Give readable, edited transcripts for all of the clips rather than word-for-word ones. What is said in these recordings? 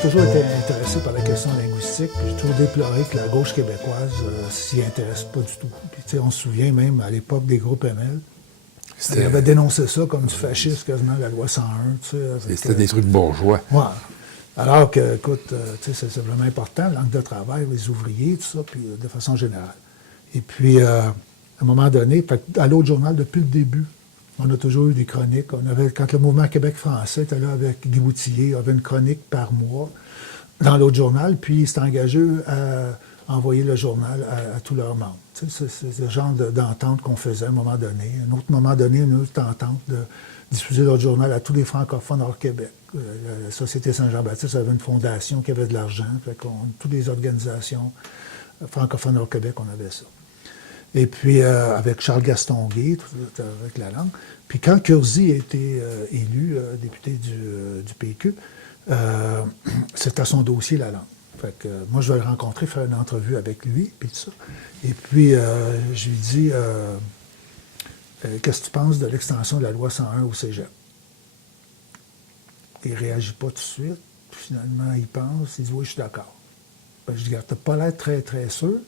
toujours été intéressé par la question linguistique. J'ai toujours déploré que la gauche québécoise s'y intéresse pas du tout. Puis, on se souvient même à l'époque des groupes ML. Il avait dénoncé ça comme du fascisme, quasiment la loi 101. C'était des trucs bourgeois. Ouais. Alors que, écoute, c'est vraiment important, langue de travail, les ouvriers, tout ça, puis de façon générale. Et puis, à un moment donné, à l'autre journal, depuis le début, on a toujours eu des chroniques. Quand le mouvement Québec français était là avec Guy Boutillier, on avait une chronique par mois dans l'autre journal, puis il s'est engagé à envoyer le journal à tous leurs membres. C'est le genre d'entente qu'on faisait à un moment donné. À un autre moment donné, une autre entente de diffuser notre journal à tous les francophones hors Québec. La Société Saint-Jean-Baptiste avait une fondation qui avait de l'argent. Toutes les organisations francophones hors Québec, on avait ça. Et puis, avec Charles Gastonguay, avec la langue. Puis quand Curzi a été élu député du PQ, c'était son dossier, la langue. Fait que, moi, je vais le rencontrer, faire une entrevue avec lui, puis tout ça. Et puis, je lui dis, qu'est-ce que tu penses de l'extension de la loi 101 au cégep? Il ne réagit pas tout de suite. Puis finalement, il pense, il dit, oui, je suis d'accord. Ben, je dis, regarde, tu n'as pas l'air très, très sûr.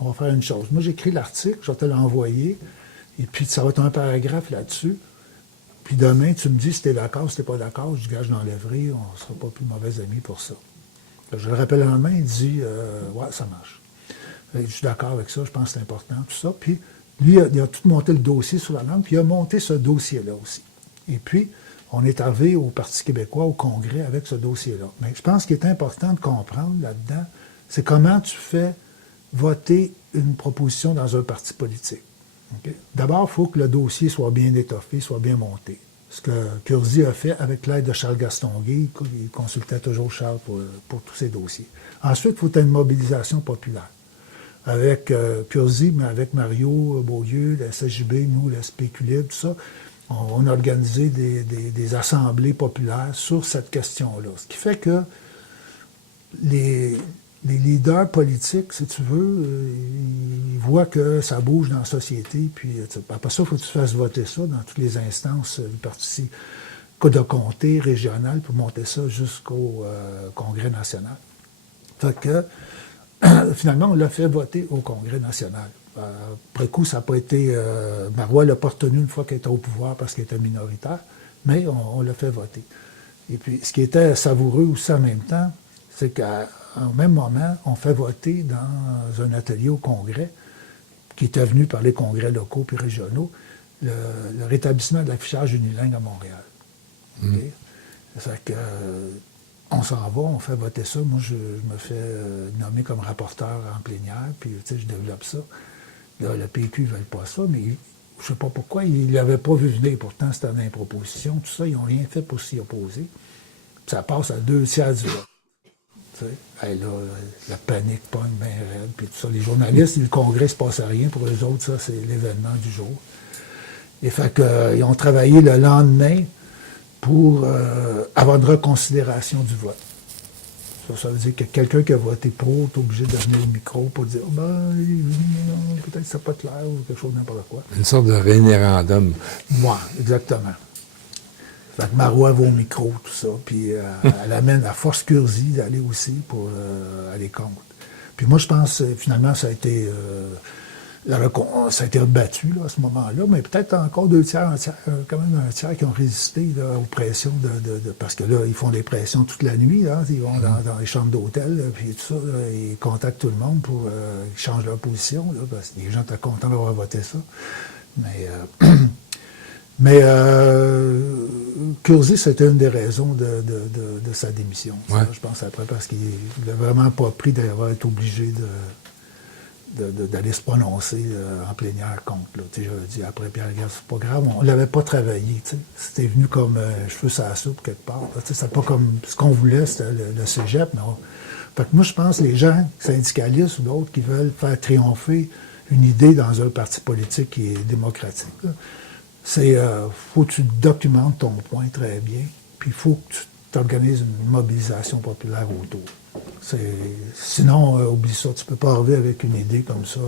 On va faire une chose. Moi, j'écris l'article, je vais te l'envoyer, et puis ça va être un paragraphe là-dessus. Puis demain, tu me dis si tu es d'accord, si tu n'es pas d'accord, je dis, gars, je l'enlèverai, on ne sera pas plus mauvais amis pour ça. Je le rappelle le lendemain, il dit, ouais, ça marche. Je suis d'accord avec ça, je pense que c'est important, tout ça. Puis lui, il a tout monté le dossier sur la langue, puis il a monté ce dossier-là aussi. Et puis, on est arrivé au Parti québécois, au Congrès, avec ce dossier-là. Mais je pense qu'il est important de comprendre là-dedans, c'est comment tu fais voter une proposition dans un parti politique. Okay? D'abord, il faut que le dossier soit bien étoffé, soit bien monté. Ce que Curzi a fait avec l'aide de Charles Gastonguay, il consultait toujours Charles pour tous ses dossiers. Ensuite, il faut une mobilisation populaire. Avec Curzi, mais avec Mario Beaulieu, la SJB, nous, la SPQ Libre, tout ça, on a organisé des assemblées populaires sur cette question-là. Ce qui fait que les leaders politiques, si tu veux, ils voient que ça bouge dans la société, puis après ça, il faut que tu fasses voter ça dans toutes les instances du parti de comté, régional, pour monter ça jusqu'au Congrès national. Fait que, finalement, on l'a fait voter au Congrès national. Après coup, ça n'a pas été... Marois l'a pas retenu une fois qu'il était au pouvoir parce qu'il était minoritaire, mais on l'a fait voter. Et puis, ce qui était savoureux aussi en même temps, c'est qu'au même moment, on fait voter dans un atelier au Congrès, qui était venu par les congrès locaux puis régionaux, le rétablissement de l'affichage unilingue à Montréal. Okay? Ça fait que, on s'en va, on fait voter ça. Moi, je me fais nommer comme rapporteur en plénière, puis je développe ça. Là, le PQ ne veut pas ça, mais je ne sais pas pourquoi, ils ne l'avaient pas vu venir. Pourtant, c'était dans les propositions, tout ça, ils n'ont rien fait pour s'y opposer. Puis ça passe à 2/3 du vote. Hey, là, la panique pogne bien raide, puis tout ça. Les journalistes, le Congrès, il ne se passe rien. Pour eux autres, ça, c'est l'événement du jour. Et fait qu'ils ont travaillé le lendemain pour avoir une reconsidération du vote. Ça veut dire que quelqu'un qui a voté pour est obligé de venir au micro pour dire peut-être que c'est pas clair ou quelque chose, n'importe quoi. Une sorte de référendum. Moi, exactement. Fait que Marois va au micro, tout ça, puis elle amène à force Curzi d'aller aussi pour aller contre. Puis moi, je pense, finalement, ça a été rebattu là, à ce moment-là, mais peut-être encore 2/3, quand même un tiers qui ont résisté là, aux pressions parce que là, ils font des pressions toute la nuit, là, ils vont dans les chambres d'hôtel, puis tout ça, là, ils contactent tout le monde pour qu'ils changent leur position, là, parce que les gens étaient contents d'avoir voté ça. Mais Curzi, c'était une des raisons de sa démission. Ouais. Ça, je pense après, parce qu'il n'a vraiment pas pris d'avoir été obligé d'aller se prononcer en plénière contre. Là. Je dis après, Pierre, regarde, c'est pas grave, on ne l'avait pas travaillé. T'sais. C'était venu comme cheveux sur la soupe quelque part. C'était pas comme ce qu'on voulait, c'était le cégep. Non. Fait que moi, je pense que les gens syndicalistes ou d'autres qui veulent faire triompher une idée dans un parti politique qui est démocratique, là, c'est faut que tu documentes ton point très bien, puis il faut que tu t'organises une mobilisation populaire autour. Sinon, oublie ça, tu peux pas arriver avec une idée comme ça,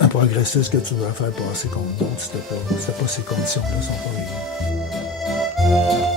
un progressiste que tu dois faire passer contre d'autres, c'était pas ces conditions-là sont pas réunies.